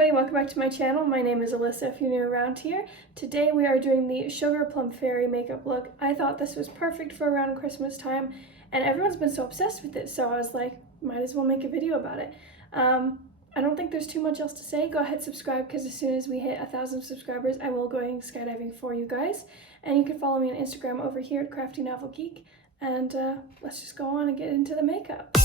everybody, welcome back to my channel. My name is Alyssa if you're new around here. Today we are doing the Sugar Plum Fairy makeup look. I thought this was perfect for around Christmas time and everyone's been so obsessed with it, so I was like, might as well make a video about it. I don't think there's too much else to say. Go ahead, subscribe, because as soon as we hit 1,000 subscribers, I will go skydiving for you guys. And you can follow me on Instagram over here at Crafty Novel Geek. And let's just go on and get into the makeup.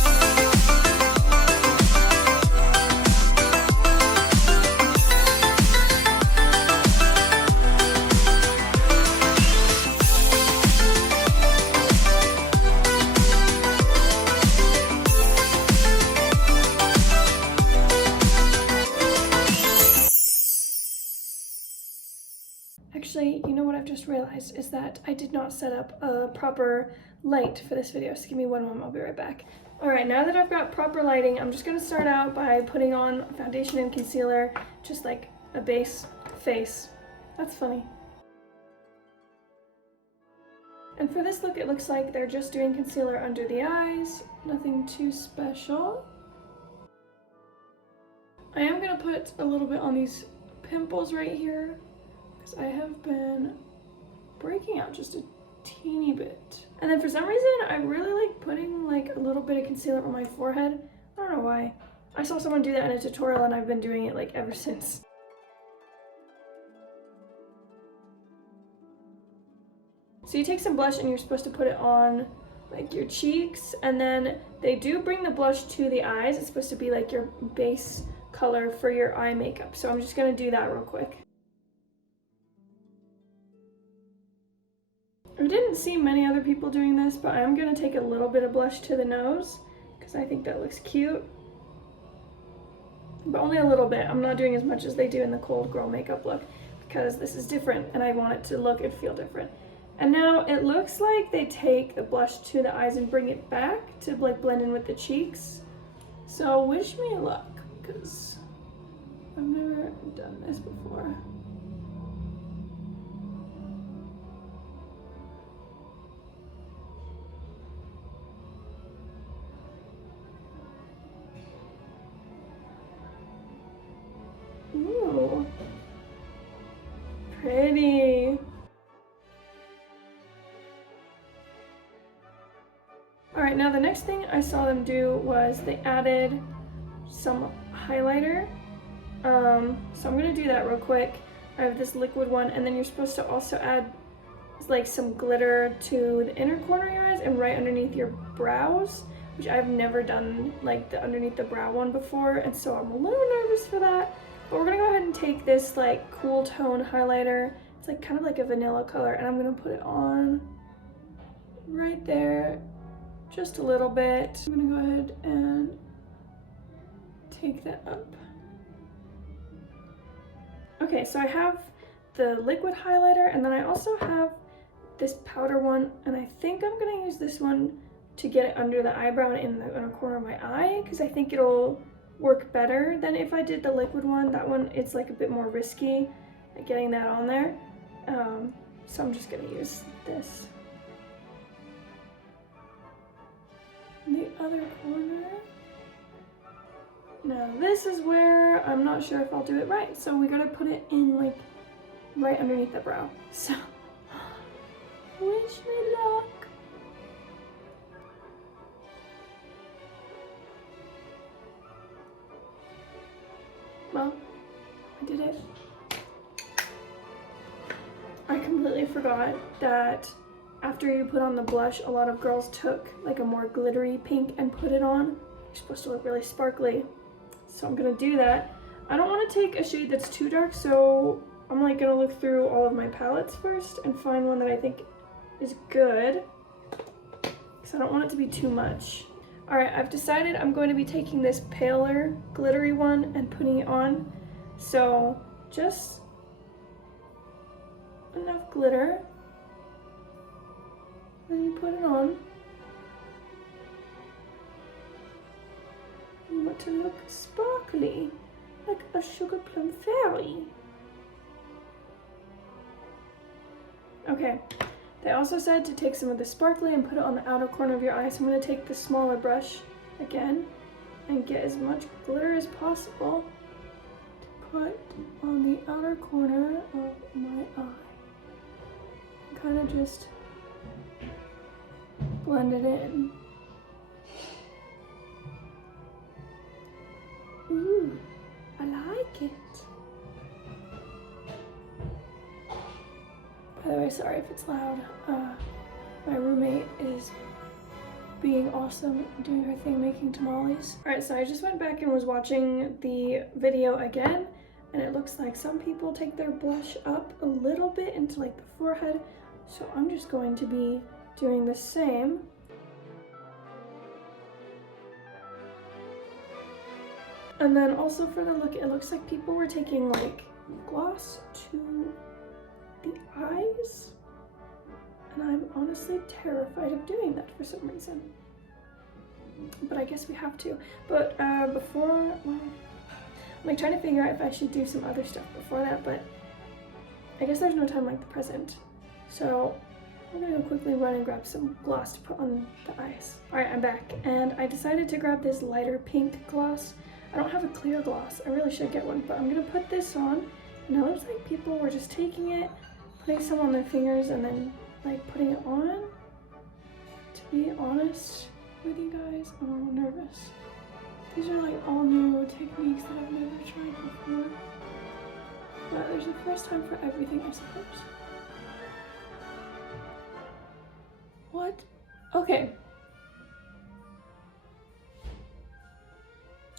Actually, you know what I've just realized is that I did not set up a proper light for this video, so give me one moment, I'll be right back. Alright, now that I've got proper lighting, I'm just going to start out by putting on foundation and concealer, just like a base face. That's funny. And for this look, it looks like they're just doing concealer under the eyes, nothing too special. I am going to put a little bit on these pimples right here, because I have been breaking out just a teeny bit. And then for some reason, I really like putting like a little bit of concealer on my forehead. I don't know why. I saw someone do that in a tutorial and I've been doing it like ever since. So you take some blush and you're supposed to put it on like your cheeks, and then they do bring the blush to the eyes. It's supposed to be like your base color for your eye makeup. So I'm just gonna do that real quick. I didn't see many other people doing this, but I'm going to take a little bit of blush to the nose because I think that looks cute. But only a little bit. I'm not doing as much as they do in the Cold Girl makeup look because this is different and I want it to look and feel different. And now it looks like they take the blush to the eyes and bring it back to like blend in with the cheeks. So wish me luck because I've never done this before. Ooh, pretty. Alright, now the next thing I saw them do was they added some highlighter. So I'm going to do that real quick. I have this liquid one, and then you're supposed to also add like some glitter to the inner corner of your eyes and right underneath your brows, which I've never done like the underneath the brow one before, and so I'm a little nervous for that. But we're gonna go ahead and take this like cool tone highlighter. It's like kind of like a vanilla color, and I'm gonna put it on right there, just a little bit. I'm gonna go ahead and take that up. Okay, so I have the liquid highlighter, and then I also have this powder one, and I think I'm gonna use this one to get it under the eyebrow and in the inner corner of my eye, because I think it'll work better than if I did the liquid one. That one, it's like a bit more risky at getting that on there. So I'm just gonna use this. In the other corner. Now this is where I'm not sure if I'll do it right. So we gotta put it in like right underneath the brow. So wish me luck. Well, I did it. I completely forgot that after you put on the blush, a lot of girls took like a more glittery pink and put it on. You're supposed to look really sparkly. So I'm gonna do that. I don't want to take a shade that's too dark, so I'm like gonna look through all of my palettes first and find one that I think is good, because I don't want it to be too much. Alright, I've decided I'm going to be taking this paler, glittery one and putting it on. So, just enough glitter. Then you put it on. You want to look sparkly, like a Sugar Plum Fairy. Okay. They also said to take some of the sparkly and put it on the outer corner of your eye, so I'm going to take the smaller brush again and get as much glitter as possible to outer corner of my eye. Kind of just blend it in. Ooh, I like it. By the way, sorry if it's loud. My roommate is being awesome, doing her thing, making tamales. All right, so I just went back and was watching the video again, and it looks like some people take their blush up a little bit into like the forehead. So I'm just going to be doing the same. And then also for the look, it looks like people were taking like gloss to the eyes. And I'm honestly terrified of doing that for some reason. But I guess we have to. But before, well, I'm like trying to figure out if I should do some other stuff before that, but I guess there's no time like the present. So I'm gonna go quickly run and grab some gloss to put on the eyes. All right, I'm back. And I decided to grab this lighter pink gloss. I don't have a clear gloss. I really should get one, but I'm gonna put this on. And it looks like people were just taking it, putting some on their fingers, and then like putting it on. To be honest with you guys, I'm a little nervous. These are like all new techniques that I've never tried before. But there's a first time for everything, I suppose. What? Okay.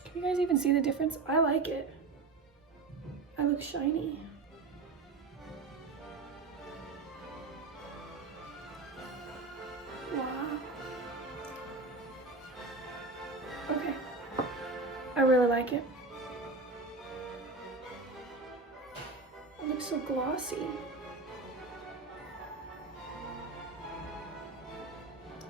Can you guys even see the difference? I like it. I look shiny. Wow. Okay. I really like it. It looks so glossy.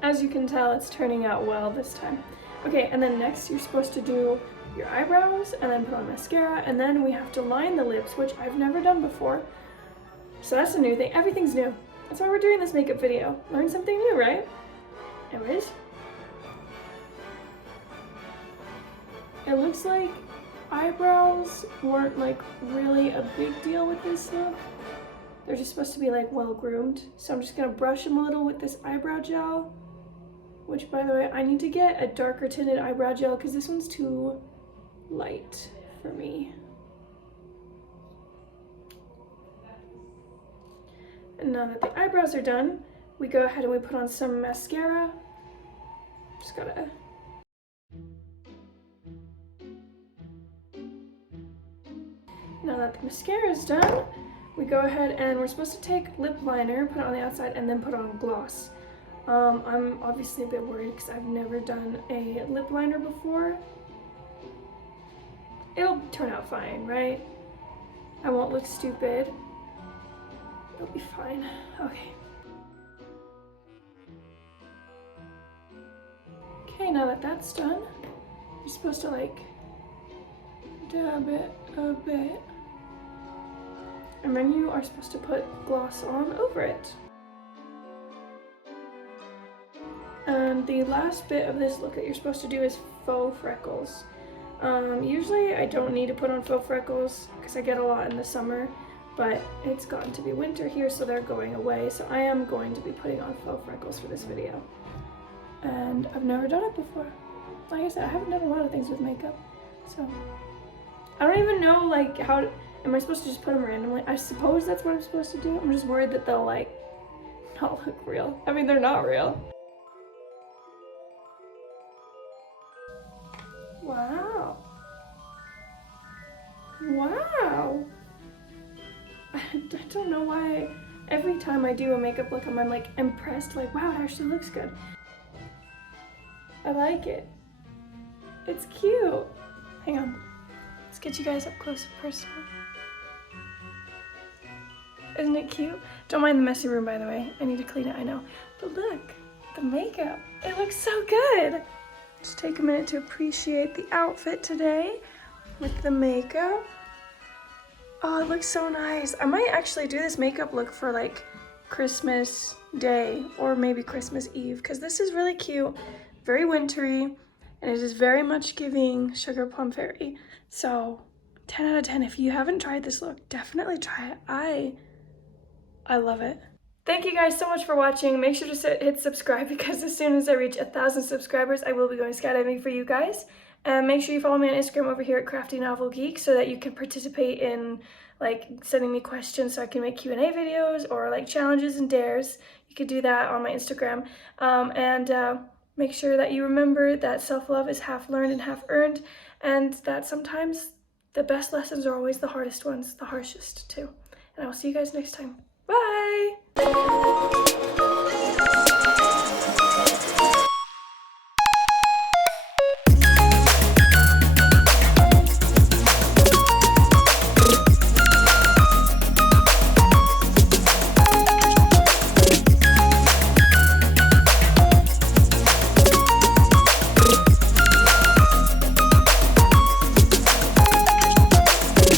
As you can tell, it's turning out well this time. Okay, and then next you're supposed to do your eyebrows and then put on mascara, and then we have to line the lips, which I've never done before. So that's a new thing. Everything's new. That's why we're doing this makeup video. Learn something new, right? Anyways. It looks like eyebrows weren't like really a big deal with this look. They're just supposed to be like well groomed. So I'm just gonna brush them a little with this eyebrow gel. Which, by the way, I need to get a darker tinted eyebrow gel because this one's too light for me. And now that the eyebrows are done, we go ahead and we put on some mascara. Just gotta... Now that the mascara is done, we go ahead and we're supposed to take lip liner, put it on the outside, and then put on gloss. I'm obviously a bit worried because I've never done a lip liner before. It'll turn out fine, right? I won't look stupid. It'll be fine. Okay. Okay, now that that's done, you're supposed to like dab it a bit. And then you are supposed to put gloss on over it. And the last bit of this look that you're supposed to do is faux freckles. Usually I don't need to put on faux freckles because I get a lot in the summer, but it's gotten to be winter here, so they're going away. So I am going to be putting on faux freckles for this video. And I've never done it before. Like I said, I haven't done a lot of things with makeup, so I don't even know like how, am I supposed to just put them randomly? I suppose that's what I'm supposed to do. I'm just worried that they'll like not look real. I mean, they're not real. Wow. Wow. I don't know why every time I do a makeup look, I'm like impressed, like, wow, it actually looks good. I like it. It's cute. Hang on. Let's get you guys up close and personal. Isn't it cute? Don't mind the messy room, by the way. I need to clean it, I know. But look, the makeup. It looks so good. Just take a minute to appreciate the outfit today with the makeup. Oh, it looks so nice. I might actually do this makeup look for like Christmas Day or maybe Christmas Eve because this is really cute, very wintry, and it is very much giving Sugar Plum Fairy. So 10 out of 10. If you haven't tried this look, definitely try it. I love it. Thank you guys so much for watching. Make sure to hit subscribe because as soon as I reach 1,000 subscribers, I will be going skydiving for you guys. And make sure you follow me on Instagram over here at Crafty Novel Geek so that you can participate in like sending me questions so I can make Q&A videos or like challenges and dares. You could do that on my Instagram. Make sure that you remember that self-love is half learned and half earned, and that sometimes the best lessons are always the hardest ones, the harshest too. And I will see you guys next time. Bye!